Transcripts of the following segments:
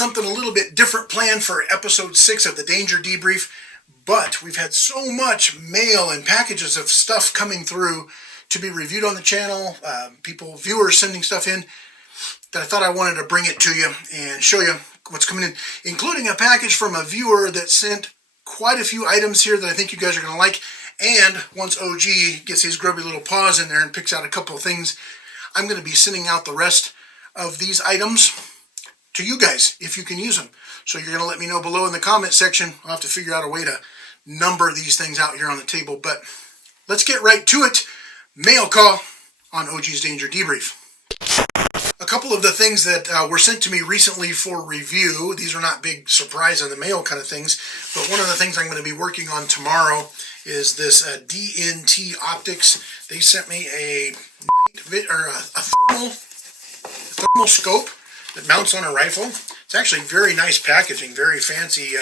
something a little bit different planned for episode 6 of the Danger Debrief, but we've had so much mail and packages of stuff coming through to be reviewed on the channel, viewers sending stuff in, that I thought I wanted to bring it to you and show you what's coming in, including a package from a viewer that sent quite a few items here that I think you guys are going to like. And once OG gets his grubby little paws in there and picks out a couple of things, I'm going to be sending out the rest of these items to you guys if you can use them. So you're going to let me know below in the comment section. I'll have to figure out a way to number these things out here on the table. But let's get right to it. Mail call on OG's Danger Debrief. A couple of the things that were sent to me recently for review. These are not big surprise in the mail kind of things, but one of the things I'm going to be working on tomorrow is this DNT Optics. They sent me a thermal scope that mounts on a rifle. It's actually very nice packaging, very fancy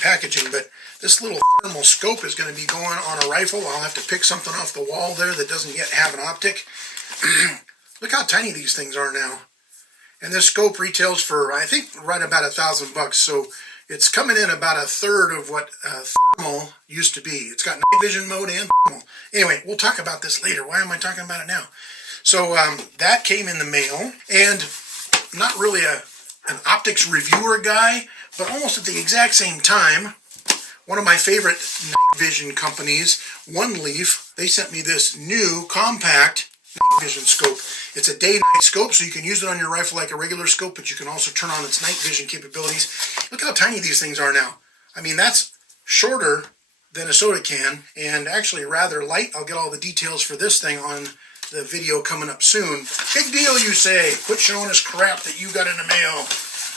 packaging, but this little thermal scope is going to be going on a rifle. I'll have to pick something off the wall there that doesn't yet have an optic. Look how tiny these things are now. And this scope retails for, I think, right about $1,000. So it's coming in about a third of what thermal used to be. It's got night vision mode and thermal. Anyway, we'll talk about this later. Why am I talking about it now? So that came in the mail. And I'm not really an optics reviewer guy, but almost at the exact same time, one of my favorite night vision companies, One Leaf, they sent me this new compact night vision scope. It's a day-night scope, so you can use it on your rifle like a regular scope, but you can also turn on its night vision capabilities. Look how tiny these things are now. I mean, that's shorter than a soda can, and actually rather light. I'll get all the details for this thing on the video coming up soon. Big deal, you say. Quit showing us crap that you got in the mail.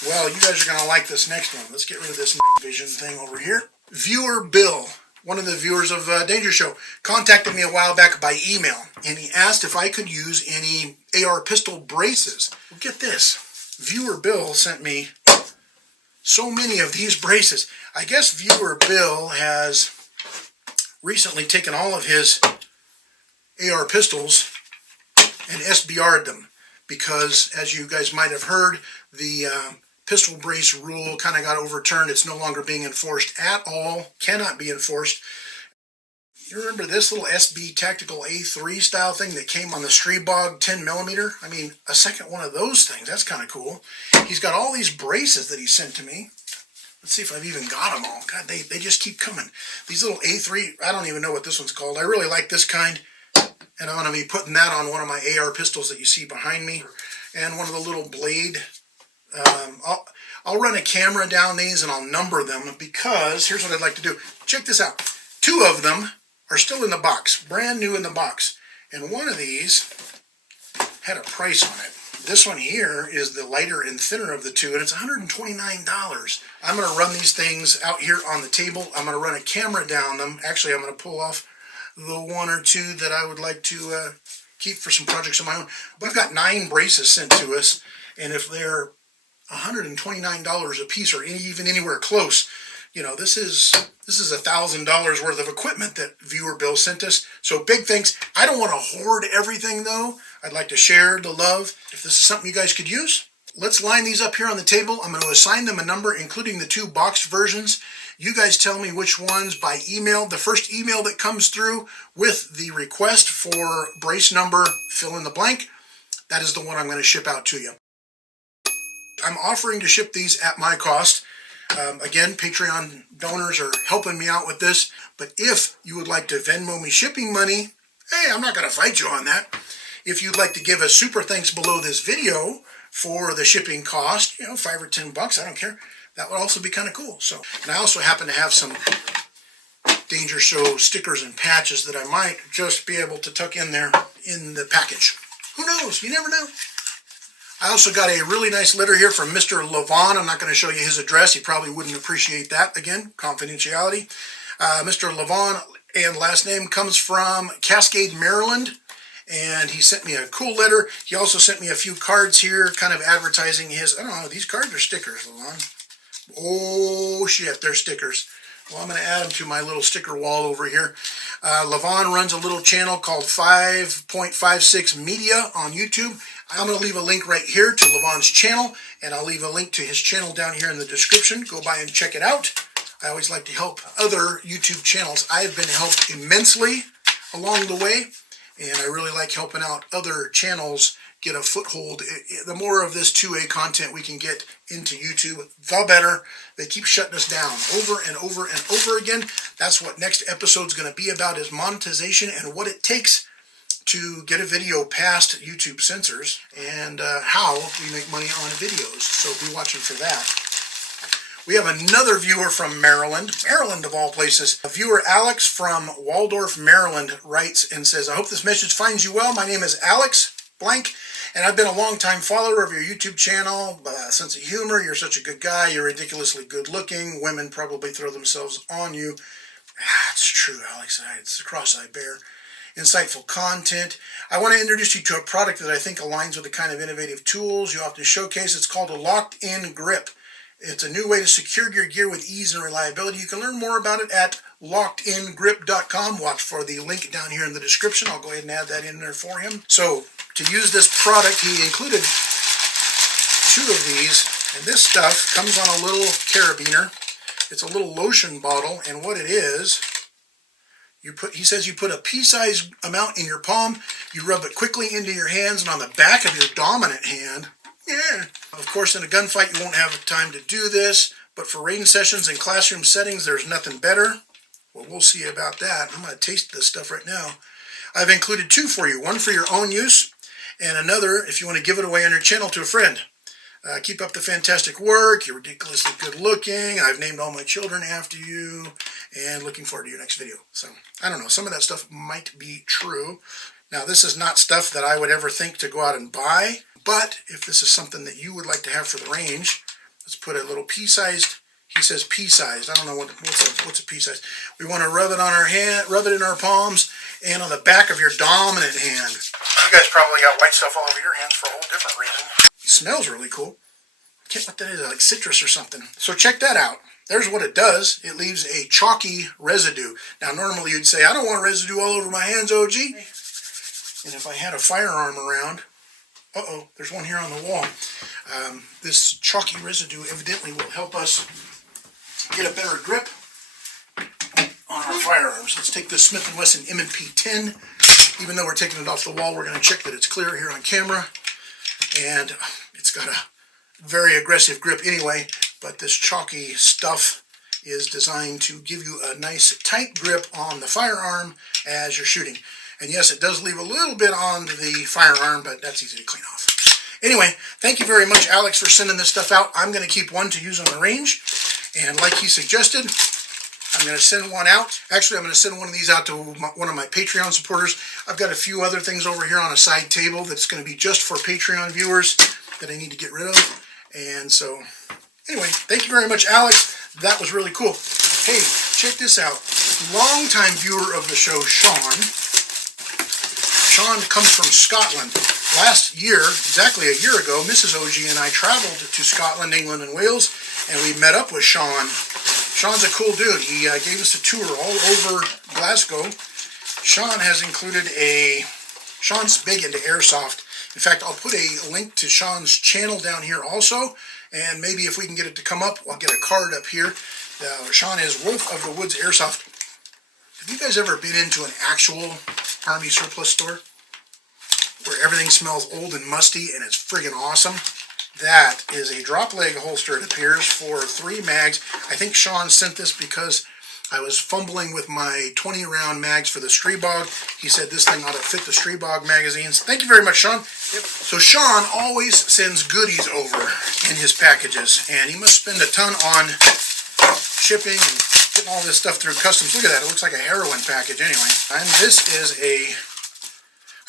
Well, you guys are going to like this next one. Let's get rid of this night vision thing over here. Viewer Bill, one of the viewers of Danger Show, contacted me a while back by email, and he asked if I could use any AR pistol braces. Well, get this. Viewer Bill sent me so many of these braces. I guess Viewer Bill has recently taken all of his AR pistols and SBR'd them because, as you guys might have heard, the pistol brace rule kind of got overturned. It's no longer being enforced at all. Cannot be enforced. You remember this little SB Tactical A3 style thing that came on the Streebog 10mm? I mean, a second one of those things. That's kind of cool. He's got all these braces that he sent to me. Let's see if I've even got them all. God, they just keep coming. These little A3, I don't even know what this one's called. I really like this kind. And I'm going to be putting that on one of my AR pistols that you see behind me. And one of the little blade. I'll run a camera down these and I'll number them because here's what I'd like to do. Check this out. 2 of them are still in the box, brand new in the box. And one of these had a price on it. This one here is the lighter and thinner of the 2, and it's $129. I'm going to run these things out here on the table. I'm going to run a camera down them. Actually, I'm going to pull off the 1 or 2 that I would like to keep for some projects of my own. We've got 9 braces sent to us, and if they're $129 a piece or even anywhere close, you know, this is $1,000 worth of equipment that Viewer Bill sent us. So big thanks. I don't want to hoard everything though. I'd like to share the love. If this is something you guys could use, let's line these up here on the table. I'm going to assign them a number, including the 2 boxed versions. You guys tell me which ones by email. The first email that comes through with the request for brace number, fill in the blank, that is the one I'm going to ship out to you. I'm offering to ship these at my cost. Again, Patreon donors are helping me out with this. But if you would like to Venmo me shipping money, hey, I'm not going to fight you on that. If you'd like to give a super thanks below this video for the shipping cost, you know, $5 or $10, I don't care. That would also be kind of cool. So, and I also happen to have some Danger Show stickers and patches that I might just be able to tuck in there in the package. Who knows? You never know. I also got a really nice letter here from Mr. Lavon. I'm not going to show you his address. He probably wouldn't appreciate that. Again, confidentiality. Mr. Lavon, and last name comes from Cascade, Maryland. And he sent me a cool letter. He also sent me a few cards here, kind of advertising his, I don't know, these cards are stickers, Lavon. Oh, shit, they're stickers. Well, I'm going to add them to my little sticker wall over here. Lavon runs a little channel called 5.56 Media on YouTube. I'm going to leave a link right here to Lavon's channel, and I'll leave a link to his channel down here in the description. Go by and check it out. I always like to help other YouTube channels. I've been helped immensely along the way, and I really like helping out other channels get a foothold. The more of this 2A content we can get into YouTube, the better. They keep shutting us down over and over and over again. That's what next episode's going to be about, is monetization and what it takes to get a video past YouTube censors, and how we make money on videos. So be watching for that. We have another viewer from Maryland of all places. Viewer Alex from Waldorf, Maryland writes and says, I hope this message finds you well. My name is Alex blank, and I've been a long-time follower of your YouTube channel. Sense of humor, you're such a good guy, you're ridiculously good looking. Women probably throw themselves on you. It's true, Alex. It's the cross I bear. Insightful content. I want to introduce you to a product that I think aligns with the kind of innovative tools you often showcase. It's called a locked-in grip. It's a new way to secure your gear with ease and reliability. You can learn more about it at lockedingrip.com. Watch for the link down here in the description. I'll go ahead and add that in there for him. So, to use this product, he included 2 of these, and this stuff comes on a little carabiner. It's a little lotion bottle, and what it is, he says you put a pea-sized amount in your palm, you rub it quickly into your hands and on the back of your dominant hand. Yeah. Of course, in a gunfight, you won't have time to do this, but for rain sessions and classroom settings, there's nothing better. Well, we'll see about that. I'm going to taste this stuff right now. I've included 2 for you, one for your own use, and another if you want to give it away on your channel to a friend. Keep up the fantastic work. You're ridiculously good looking. I've named all my children after you, and looking forward to your next video. So, I don't know. Some of that stuff might be true. Now, this is not stuff that I would ever think to go out and buy, but if this is something that you would like to have for the range, let's put a little pea-sized. He says pea-sized. I don't know what's a pea-sized. We want to rub it on our hand, rub it in our palms, and on the back of your dominant hand. You guys probably got white stuff all over your hands for a whole different reason. It smells really cool. I can't what that is, like citrus or something. So check that out. There's what it does. It leaves a chalky residue. Now normally you'd say, I don't want residue all over my hands, OG. And if I had a firearm around, there's one here on the wall. This chalky residue evidently will help us get a better grip on our firearms. Let's take this Smith & Wesson M&P 10. Even though we're taking it off the wall, we're going to check that it's clear here on camera. And it's got a very aggressive grip anyway, but this chalky stuff is designed to give you a nice tight grip on the firearm as you're shooting. And yes, it does leave a little bit on the firearm, but that's easy to clean off. Anyway, thank you very much, Alex, for sending this stuff out. I'm going to keep one to use on the range. And like he suggested, I'm going to send one out. Actually, I'm going to send one of these out to one of my Patreon supporters. I've got a few other things over here on a side table that's going to be just for Patreon viewers that I need to get rid of. And so, anyway, thank you very much, Alex. That was really cool. Hey, check this out. Longtime viewer of the show, Shaun. Shaun comes from Scotland. Last year, exactly a year ago, Mrs. OG and I traveled to Scotland, England, and Wales, and we met up with Shaun. Shaun's a cool dude. He gave us a tour all over Glasgow. Shaun has included Shaun's big into Airsoft. In fact, I'll put a link to Shaun's channel down here also, and maybe if we can get it to come up, I'll get a card up here. Shaun is Wolf of the Woods Airsoft. Have you guys ever been into an actual Army surplus store where everything smells old and musty and it's friggin' awesome? That is a drop leg holster, it appears, for 3 mags. I think Shaun sent this because I was fumbling with my 20-round mags for the Streebog. He said this thing ought to fit the Streebog magazines. Thank you very much, Shaun. Yep. So Shaun always sends goodies over in his packages, and he must spend a ton on shipping and getting all this stuff through customs. Look at that. It looks like a heroin package anyway. And this is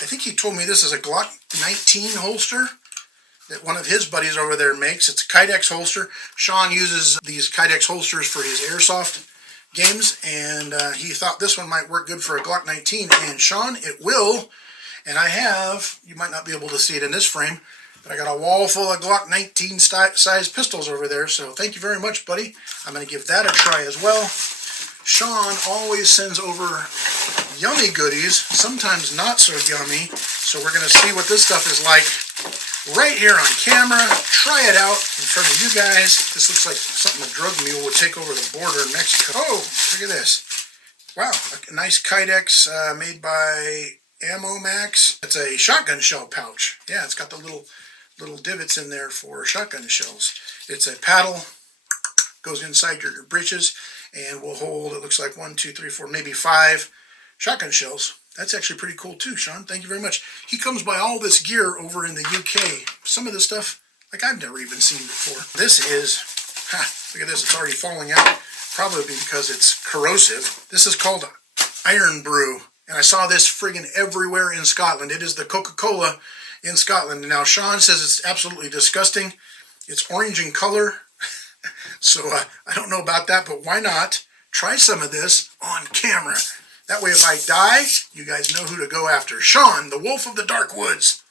I think he told me this is a Glock 19 holster that one of his buddies over there makes. It's a Kydex holster. Shaun uses these Kydex holsters for his Airsoft games, and he thought this one might work good for a Glock 19. And Shaun, it will. And I have, you might not be able to see it in this frame, but I got a wall full of Glock 19 size pistols over there. So thank you very much, buddy. I'm going to give that a try as well. Shaun always sends over yummy goodies, sometimes not so yummy. So we're going to see what this stuff is like right here on camera. Try it out in front of you guys. This looks like something a drug mule would take over the border in Mexico. Oh, look at this. Wow, a nice Kydex made by Ammo Max. It's a shotgun shell pouch. Yeah, it's got the little divots in there for shotgun shells. It's a paddle, goes inside your breeches, and will hold, it looks like 1, 2, 3, 4, maybe 5 shotgun shells. That's actually pretty cool too, Shaun. Thank you very much. He comes by all this gear over in the UK. Some of this stuff, like I've never even seen before. This is, look at this, it's already falling out. Probably because it's corrosive. This is called Iron Brew. And I saw this friggin' everywhere in Scotland. It is the Coca-Cola in Scotland. Now, Shaun says it's absolutely disgusting. It's orange in color. So I don't know about that, but why not try some of this on camera? That way, if I die, you guys know who to go after. Shaun, the Wolf of the Dark Woods.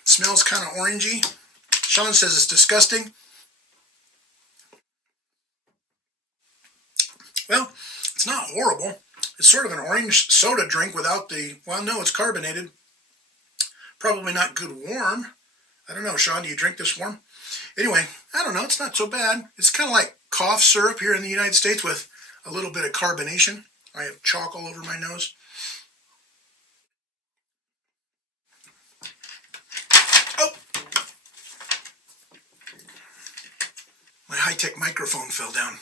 It smells kind of orangey. Shaun says it's disgusting. Well, it's not horrible. It's sort of an orange soda drink without the, well, no, it's carbonated. Probably not good warm. I don't know, Shaun, do you drink this warm? Anyway, I don't know, it's not so bad. It's kind of like cough syrup here in the United States with a little bit of carbonation. I have chalk all over my nose. Oh! My high-tech microphone fell down.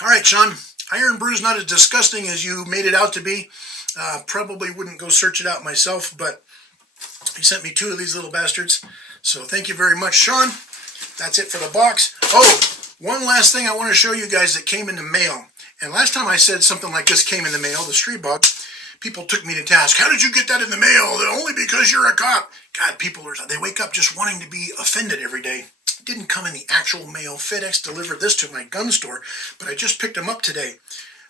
All right, Shaun, Iron Brew's not as disgusting as you made it out to be. Probably wouldn't go search it out myself, but he sent me 2 of these little bastards. So thank you very much, Shaun. That's it for the box. Oh, one last thing I want to show you guys that came in the mail. And last time I said something like this came in the mail, the street bug, people took me to task. How did you get that in the mail? Only because you're a cop. God, people they wake up just wanting to be offended every day. It didn't come in the actual mail. FedEx delivered this to my gun store, but I just picked them up today.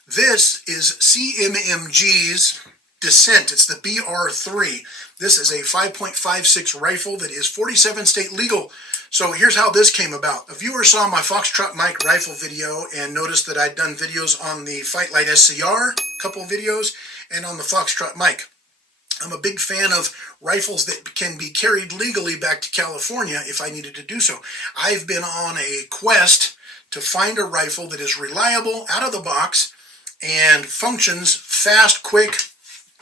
This is CMMG's Descent. It's the BR3. This is a 5.56 rifle that is 47 state legal. So here's how this came about. A viewer saw my Foxtrot Mike rifle video and noticed that I'd done videos on the Fight Light SCR, a couple of videos, and on the Foxtrot Mike. I'm a big fan of rifles that can be carried legally back to California if I needed to do so. I've been on a quest to find a rifle that is reliable out of the box and functions fast, quick,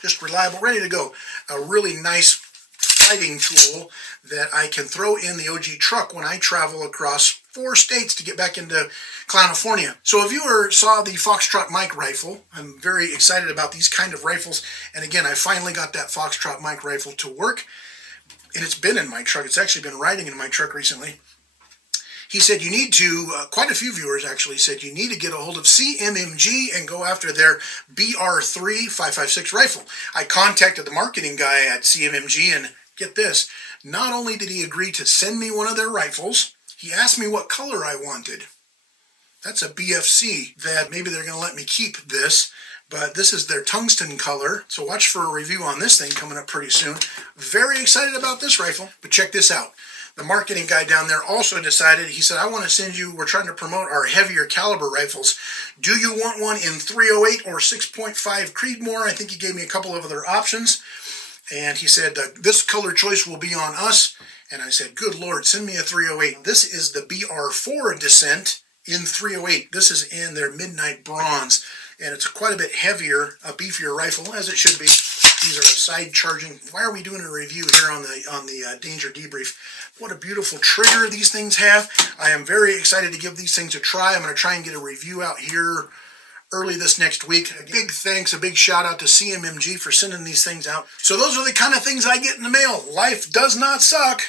just reliable, ready to go. A really nice fighting tool that I can throw in the OG truck when I travel across 4 states to get back into California. So a viewer saw the Foxtrot Mike rifle. I'm very excited about these kind of rifles. And again, I finally got that Foxtrot Mike rifle to work. And it's been in my truck. It's actually been riding in my truck recently. He said you need to, quite a few viewers actually said you need to get a hold of CMMG and go after their BR3 5.56 rifle. I contacted the marketing guy at CMMG and get this, not only did he agree to send me one of their rifles, he asked me what color I wanted. That's a BFC that maybe they're going to let me keep this, but this is their tungsten color. So watch for a review on this thing coming up pretty soon. Very excited about this rifle, but check this out. The marketing guy down there also decided, he said, I want to send you, we're trying to promote our heavier caliber rifles. Do you want one in 308 or 6.5 Creedmoor? I think he gave me a couple of other options. And he said, this color choice will be on us. And I said, good Lord, send me a 308. This is the BR4 Descent in 308. This is in their Midnight Bronze. And it's quite a bit heavier, a beefier rifle, as it should be. These are a side charging. Why are we doing a review here on the Danger Debrief? What a beautiful trigger these things have. I am very excited to give these things a try. I'm going to try and get a review out here early this next week. A big thanks, a big shout out to CMMG for sending these things out. So those are the kind of things I get in the mail. Life does not suck.